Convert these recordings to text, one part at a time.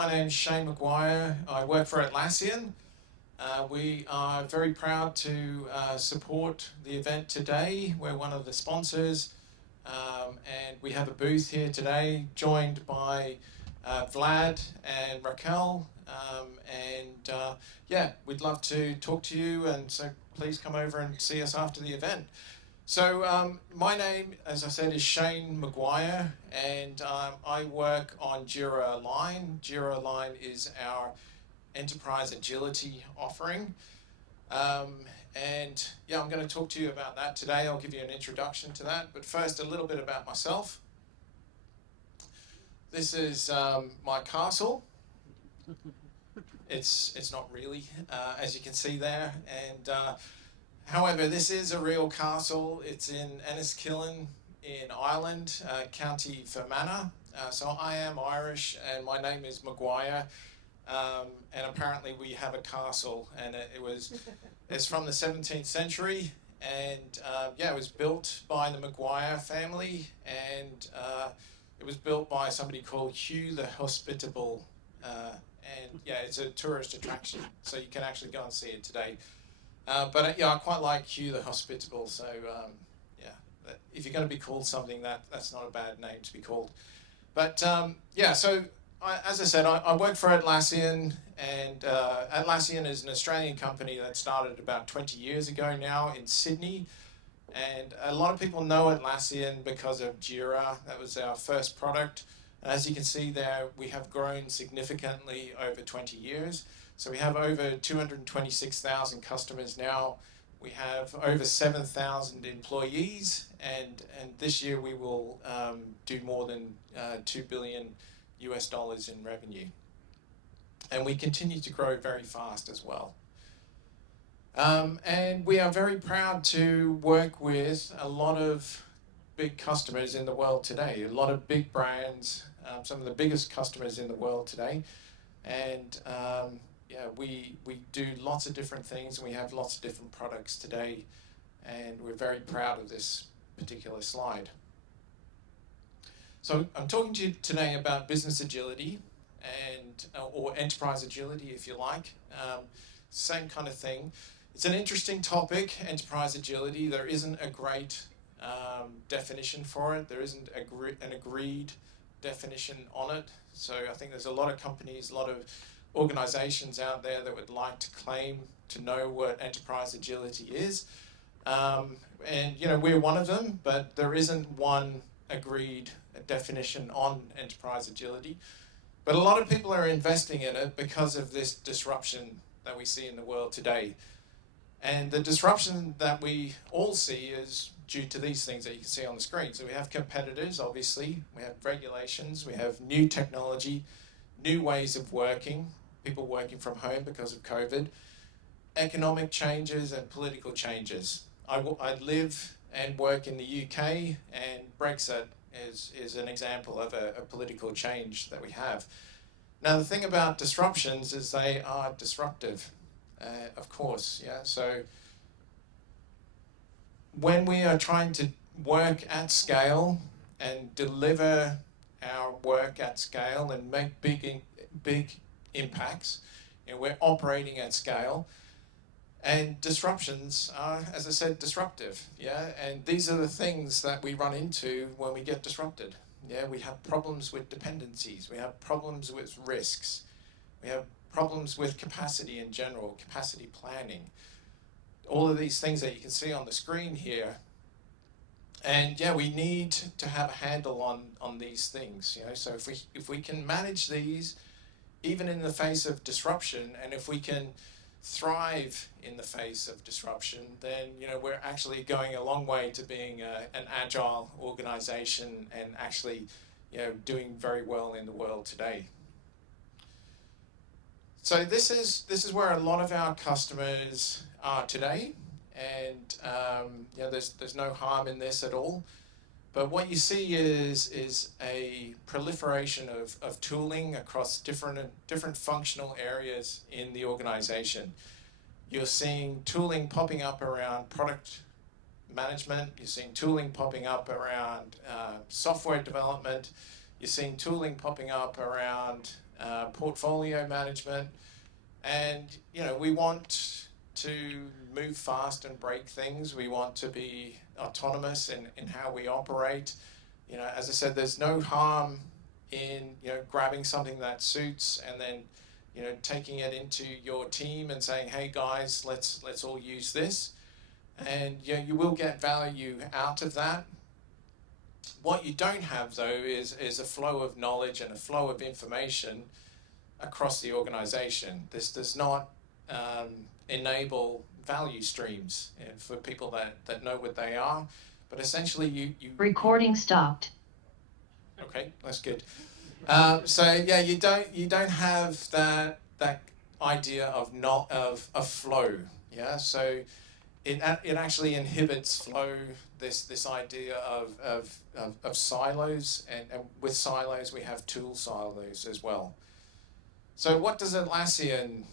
my name's Shane Mcguire. I work for Atlassian. We are very proud to support the event today. We're one of the sponsors, and we have a booth here today, joined by Vlad and Raquel. Yeah, we'd love to talk to you, and so please come over and see us after the event. So my name, as I said, is Shane Mcguire, and I work on Jira Align. Jira Align is our enterprise agility offering. And yeah, I'm going to talk to you about that today. I'll give you an introduction to that. But first, a little bit about myself. This is my castle. It's not really, as you can see there. And however, this is a real castle. It's in Enniskillen in Ireland, County Fermanagh. So I am Irish, and my name is Mcguire. And apparently we have a castle, and it's from the 17th century, and yeah, it was built by the Mcguire family, and it was built by somebody called Hugh the Hospitable, and yeah, it's a tourist attraction, so you can actually go and see it today. But yeah, I quite like Hugh the Hospitable, so yeah, if you're going to be called something, that's not a bad name to be called. But yeah, so as I said, I work for Atlassian, and Atlassian is an Australian company that started about 20 years ago now in Sydney. And a lot of people know Atlassian because of Jira. That was our first product. And as you can see there, we have grown significantly over 20 years. So we have over 226,000 customers now. We have over 7,000 employees, and this year we will do more than $2 billion in revenue. And we continue to grow very fast as well. And we are very proud to work with a lot of big customers in the world today, a lot of big brands, some of the biggest customers in the world today. And yeah, we do lots of different things, and we have lots of different products today, and we're very proud of this particular slide. So I'm talking to you today about business agility, and or enterprise agility, if you like. Same kind of thing. It's an interesting topic, enterprise agility. There isn't a great definition for it. There isn't an agreed definition on it. So I think there's a lot of companies, a lot of organizations out there that would like to claim to know what enterprise agility is. And you know, we're one of them, but there isn't one agreed definition on enterprise agility. But a lot of people are investing in it because of this disruption that we see in the world today. And the disruption that we all see is due to these things that you can see on the screen. So we have competitors, obviously, we have regulations, we have new technology, new ways of working, people working from home because of COVID, economic changes and political changes. I live and work in the UK, and Brexit is an example of a political change that we have. Now, the thing about disruptions is they are disruptive, of course, yeah. So when we are trying to work at scale and deliver our work at scale and make big impacts, you know, we're operating at scale. And disruptions are, as I said, disruptive, yeah? And these are the things that we run into when we get disrupted. Yeah, we have problems with dependencies, we have problems with risks, we have problems with capacity in general, capacity planning, all of these things that you can see on the screen here. And yeah, we need to have a handle on these things, you know? So if we can manage these, even in the face of disruption, and if we can thrive in the face of disruption, then you know, we're actually going a long way to being an agile organization and actually, you know, doing very well in the world today. So this is where a lot of our customers are today, and you know, there's no harm in this at all. But what you see is a proliferation of tooling across different functional areas in the organization. You're seeing tooling popping up around product management. You're seeing tooling popping up around software development. You're seeing tooling popping up around portfolio management, and we want to move fast and break things. We want to be autonomous in how we operate. As I said, there's no harm in grabbing something that suits and then taking it into your team and saying, hey guys, let's all use this, and you will get value out of that. What you don't have though is a flow of knowledge and a flow of information across the organization. This does not enable value streams for people that know what they are, but essentially you recording stopped. Okay, that's good. So yeah, you don't have that idea of flow. Yeah, so it actually inhibits flow. This idea of silos, and with silos we have tool silos as well. So what does Atlassian,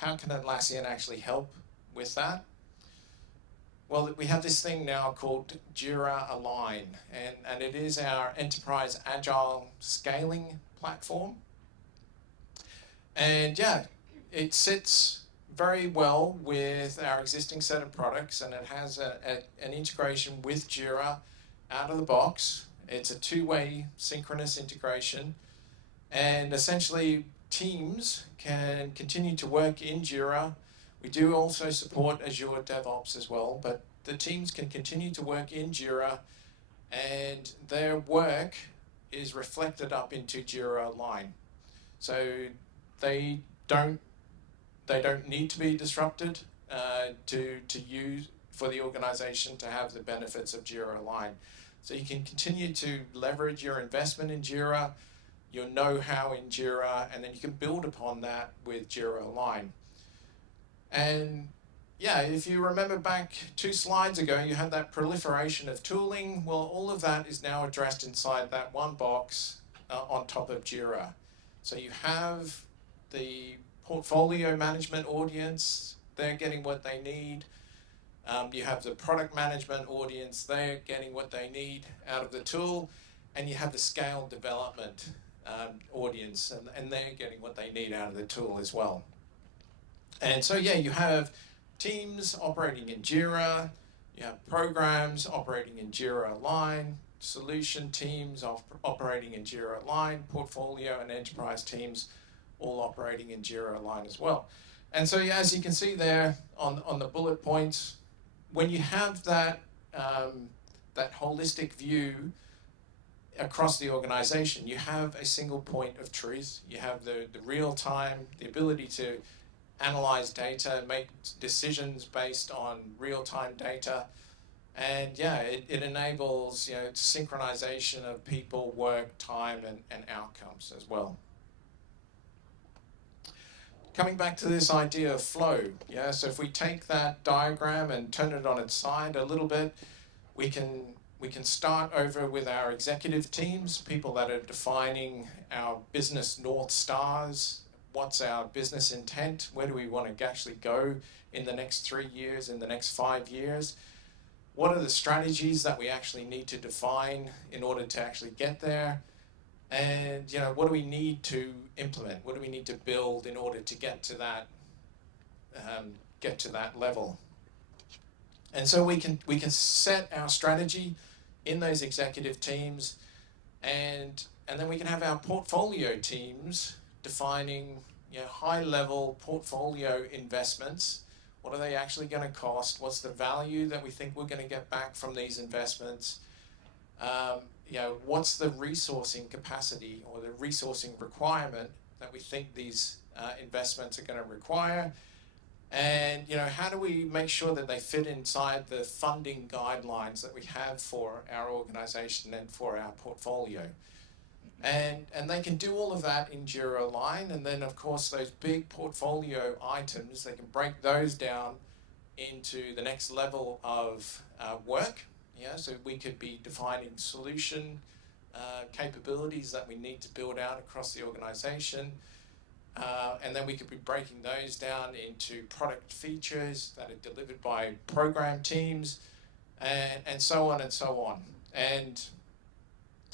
how can Atlassian actually help with that? Well, we have this thing now called Jira Align, and it is our enterprise agile scaling platform. And yeah, it sits very well with our existing set of products, and it has an integration with Jira out of the box. It's a two-way synchronous integration, and essentially teams can continue to work in Jira. We do also support Azure DevOps as well, but the teams can continue to work in Jira, and their work is reflected up into Jira Align. So they don't need to be disrupted to use for the organization to have the benefits of Jira Align. So you can continue to leverage your investment in Jira, your know-how in Jira, and then you can build upon that with Jira Align. And yeah, if you remember back 2 slides ago, you had that proliferation of tooling. Well, all of that is now addressed inside that one box on top of Jira. So you have the portfolio management audience, they're getting what they need. You have the product management audience, they're getting what they need out of the tool. And you have the scale development audience, and they're getting what they need out of the tool as well. And so yeah, you have teams operating in Jira, you have programs operating in Jira Align, solution teams operating in Jira Align, portfolio and enterprise teams all operating in Jira Align as well. And so yeah, as you can see there on the bullet points, when you have that that holistic view across the organization, you have a single point of truth. You have the real time, the ability to analyze data, make decisions based on real-time data, and yeah, it enables synchronization of people, work, time, and outcomes as well. Coming back to this idea of flow, yeah, so if we take that diagram and turn it on its side a little bit, we can start over with our executive teams, people that are defining our business North Stars. What's our business intent? Where do we want to actually go in the next 3 years, in the next 5 years? What are the strategies that we actually need to define in order to actually get there? And what do we need to implement? What do we need to build in order to get to that level? And so we can set our strategy in those executive teams, and then we can have our portfolio teams defining high-level portfolio investments. What are they actually going to cost? What's the value that we think we're going to get back from these investments? What's the resourcing capacity or the resourcing requirement that we think these investments are going to require? And how do we make sure that they fit inside the funding guidelines that we have for our organization and for our portfolio? And they can do all of that in Jira Align, and then of course those big portfolio items, they can break those down into the next level of work. Yeah, so we could be defining solution capabilities that we need to build out across the organization, and then we could be breaking those down into product features that are delivered by program teams, and so on and so on. And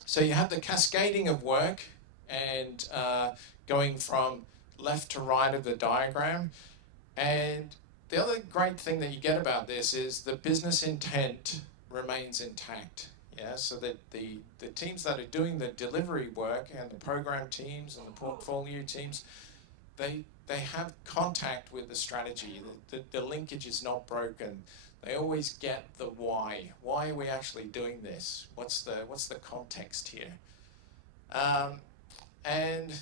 so you have the cascading of work and going from left to right of the diagram. And the other great thing that you get about this is the business intent remains intact. Yeah, so that the teams that are doing the delivery work and the program teams and the portfolio teams, they have contact with the strategy. The linkage is not broken. They always get the why. Why are we actually doing this? What's the context here? And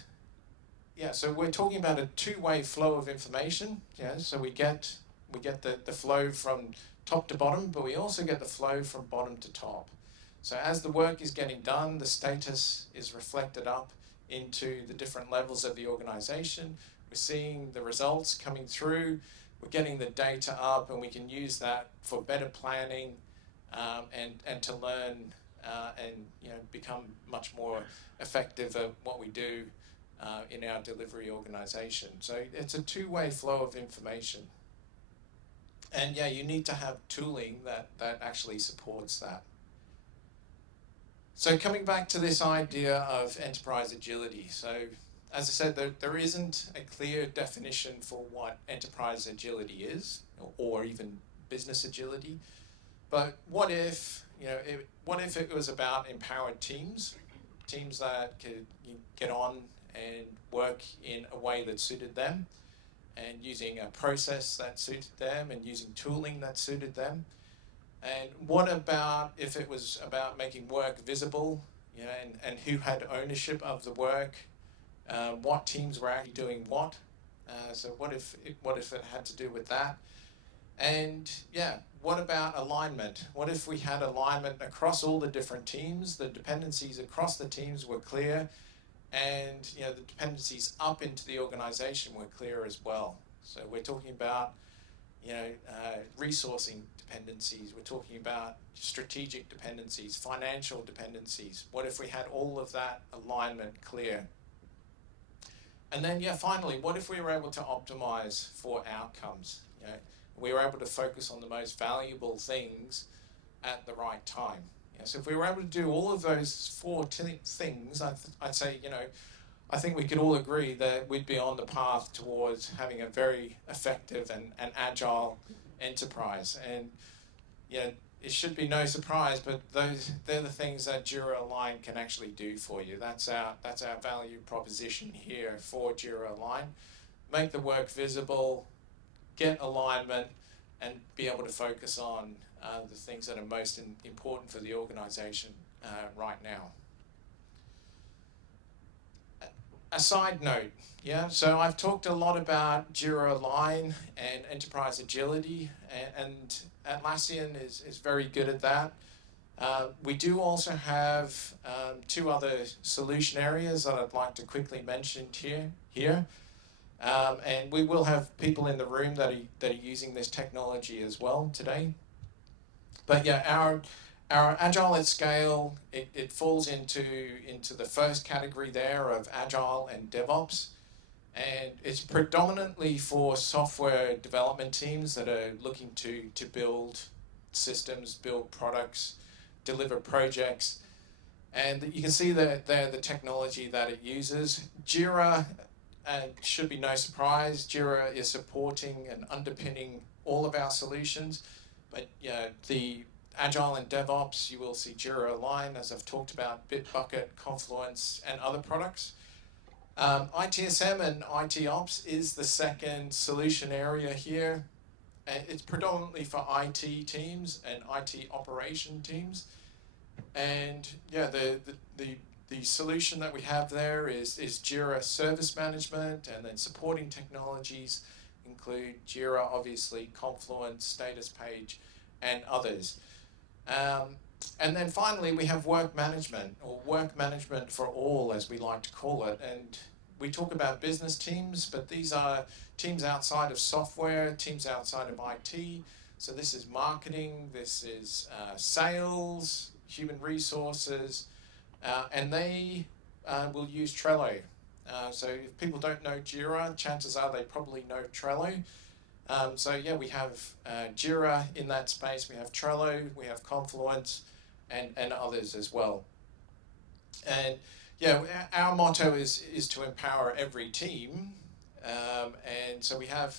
yeah, so we're talking about a two-way flow of information. Yeah, so we get the flow from top to bottom, but we also get the flow from bottom to top. So as the work is getting done, the status is reflected up into the different levels of the organization. We're seeing the results coming through. We're getting the data up, and we can use that for better planning and to learn and become much more effective at what we do in our delivery organization. So it's a two-way flow of information. And yeah, you need to have tooling that actually supports that. So coming back to this idea of enterprise agility. So as I said, there isn't a clear definition for what enterprise agility is, or even business agility. But what if it was about empowered teams that could get on and work in a way that suited them, and using a process that suited them, and using tooling that suited them? And what about if it was about making work visible, and who had ownership of the work, what teams were actually doing what? So what if it had to do with that? And yeah, what about alignment? What if we had alignment across all the different teams? The dependencies across the teams were clear, and the dependencies up into the organization were clear as well. So we're talking about resourcing dependencies. We're talking about strategic dependencies, financial dependencies. What if we had all of that alignment clear? And then finally, what if we were able to optimize for outcomes? We were able to focus on the most valuable things at the right time. So if we were able to do all of those four things, I'd say, I think we could all agree that we'd be on the path towards having a very effective and agile enterprise. And it should be no surprise, but they're the things that Jira Align can actually do for you. That's our value proposition here for Jira Align. Make the work visible, get alignment, and be able to focus on the things that are most important for the organization right now. A side note, so I've talked a lot about Jira Align and enterprise agility, and Atlassian is very good at that. We do also have two other solution areas that I'd like to quickly mention here. And we will have people in the room that are using this technology as well today. But our Agile at Scale, it falls into the first category there of Agile and DevOps. And it's predominantly for software development teams that are looking to build systems, build products, deliver projects. And you can see that there the technology that it uses. Jira, should be no surprise, Jira is supporting and underpinning all of our solutions. But the Agile and DevOps, you will see Jira Align, as I've talked about, Bitbucket, Confluence, and other products. ITSM and IT Ops is the second solution area here. It's predominantly for IT teams and IT operation teams. And the solution that we have there is Jira Service Management, and then supporting technologies include Jira, obviously, Confluence, Status Page, and others. And then finally, we have work management, or work management for all, as we like to call it. And we talk about business teams, but these are teams outside of software, teams outside of IT. So this is marketing, this is sales, human resources, and they will use Trello. So if people don't know Jira, chances are they probably know Trello. We have Jira in that space, we have Trello, we have Confluence, and others as well. And Yeah, our motto is to empower every team, and so we have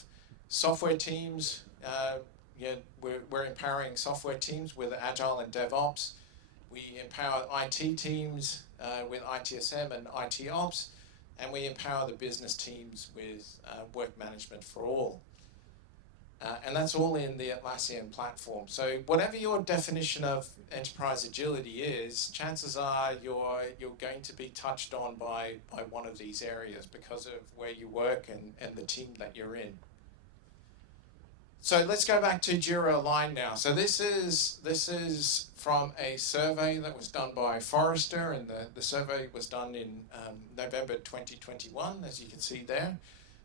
software teams. Yeah, we're empowering software teams with Agile and DevOps. We empower IT teams with ITSM and IT Ops, and we empower the business teams with work management for all. And that's all in the Atlassian platform. So whatever your definition of enterprise agility is, chances are you're going to be touched on by one of these areas because of where you work and the team that you're in. So let's go back to Jira Align now. So this is from a survey that was done by Forrester, and the survey was done in November 2021, as you can see there.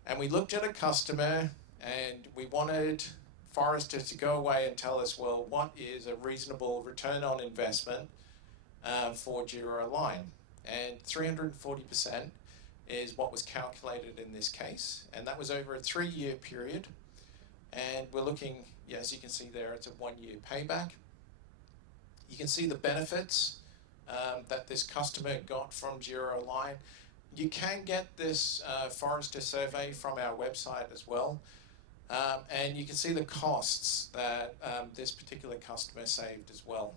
And we looked at a customer, and we wanted Forrester to go away and tell us, well, what is a reasonable return on investment for Jira Align? And 340% is what was calculated in this case, and that was over a 3-year period. And we're looking, yeah, as you can see there, it's a 1-year payback. You can see the benefits that this customer got from Jira Align. You can get this Forrester survey from our website as well. And you can see the costs that this particular customer saved as well.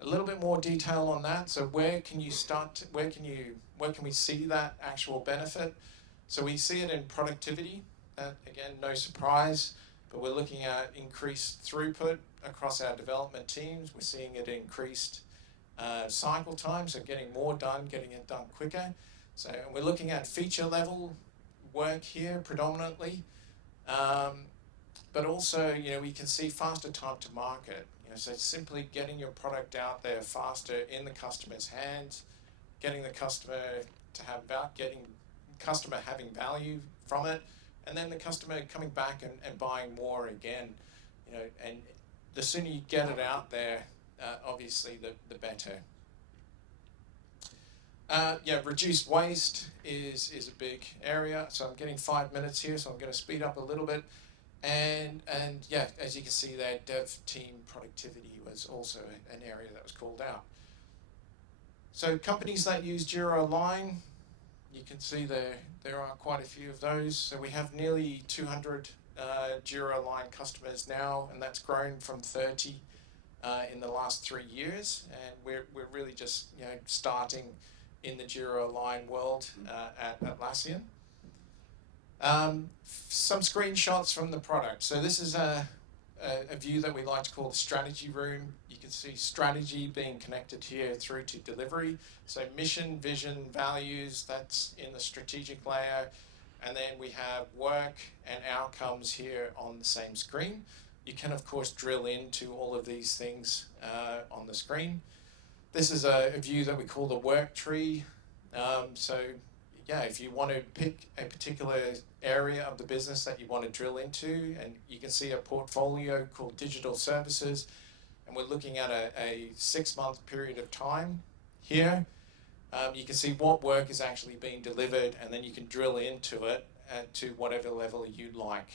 A little bit more detail on that. So where can you start, where can we see that actual benefit? So we see it in productivity. Again, no surprise, but we're looking at increased throughput across our development teams. We're seeing it increased cycle time, so getting more done, getting it done quicker. So we're looking at feature level work here predominantly, but also, we can see faster time to market. So simply getting your product out there faster in the customer's hands, getting the customer to have customer having value from it, and then the customer coming back and buying more again, and the sooner you get it out there, obviously the better. Reduced waste is a big area. So I'm getting 5 minutes here, so I'm going to speed up a little bit. And yeah, as you can see there, dev team productivity was also an area that was called out. So companies that use Jira Align, you can see there are quite a few of those. So we have nearly 200 Jira Align customers now, and that's grown from 30 in the last 3 years. And we're really just starting in the Jira Align world at Atlassian. Some screenshots from the product. So this is a view that we like to call the strategy room. You can see strategy being connected here through to delivery. So mission, vision, values, that's in the strategic layer. And then we have work and outcomes here on the same screen. You can, of course, drill into all of these things on the screen. This is a view that we call the work tree. If you want to pick a particular area of the business that you want to drill into, and you can see a portfolio called digital services, and we're looking at a 6-month period of time here. You can see what work is actually being delivered, and then you can drill into it to whatever level you'd like.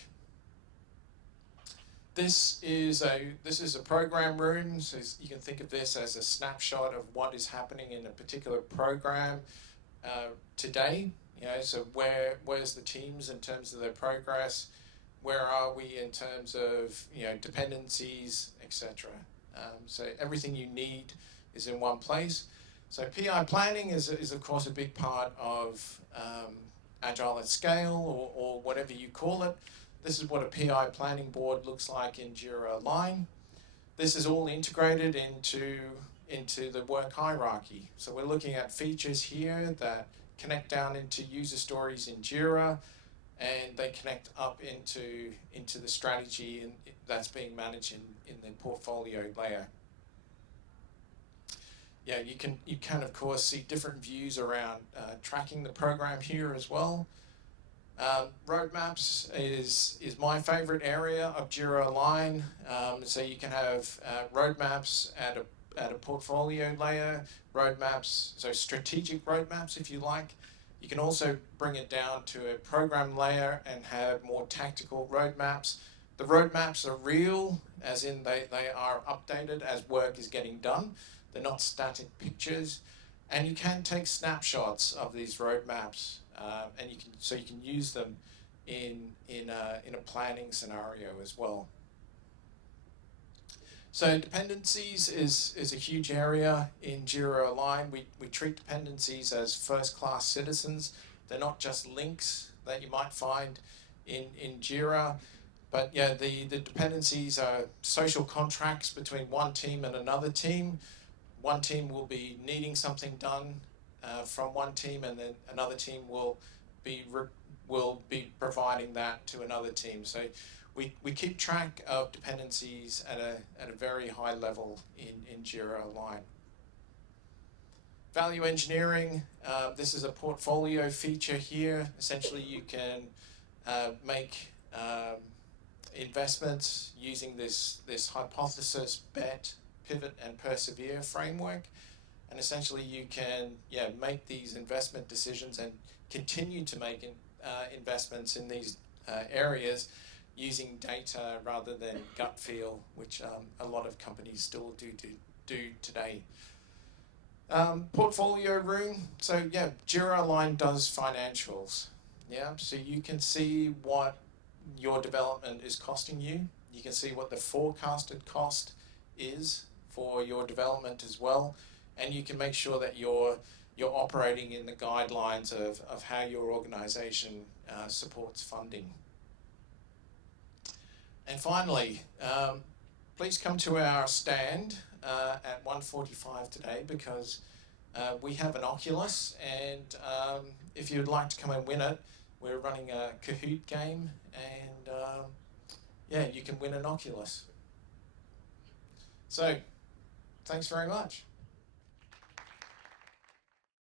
This is a program room, so you can think of this as a snapshot of what is happening in a particular program today. So where's the teams in terms of their progress? Where are we in terms of dependencies, etc. So everything you need is in one place. So PI planning is of course a big part of Agile at Scale, or whatever you call it. This is what a PI planning board looks like in Jira Align. This is all integrated into the work hierarchy. So we're looking at features here that connect down into user stories in Jira, and they connect up into the strategy that's being managed in the portfolio layer. Yeah, you can of course see different views around tracking the program here as well. Roadmaps is my favorite area of Jira Align. So you can have roadmaps at a portfolio layer, roadmaps, so strategic roadmaps if you like. You can also bring it down to a program layer and have more tactical roadmaps. The roadmaps are real, as in they are updated as work is getting done. They're not static pictures. And you can take snapshots of these roadmaps, and you can use them in a planning scenario as well. So dependencies is a huge area in Jira Align. We treat dependencies as first-class citizens. They're not just links that you might find in Jira, but yeah, the dependencies are social contracts between one team and another team. One team will be needing something done from one team, and then another team will be providing that to another team. So we keep track of dependencies at a very high level in Jira Align. Value engineering, this is a portfolio feature here. Essentially, you can make investments using this hypothesis, bet, pivot, and persevere framework. And essentially, you can make these investment decisions and continue to make investments in these areas using data rather than gut feel, which a lot of companies still do today. Portfolio room. So yeah, Jira Align does financials. Yeah, so you can see what your development is costing you. You can see what the forecasted cost is for your development as well, and you can make sure that you're operating in the guidelines of how your organization supports funding. And finally, please come to our stand at 1:45 today, because we have an Oculus, and if you'd like to come and win it, we're running a Kahoot game, and yeah, you can win an Oculus. So, thanks very much.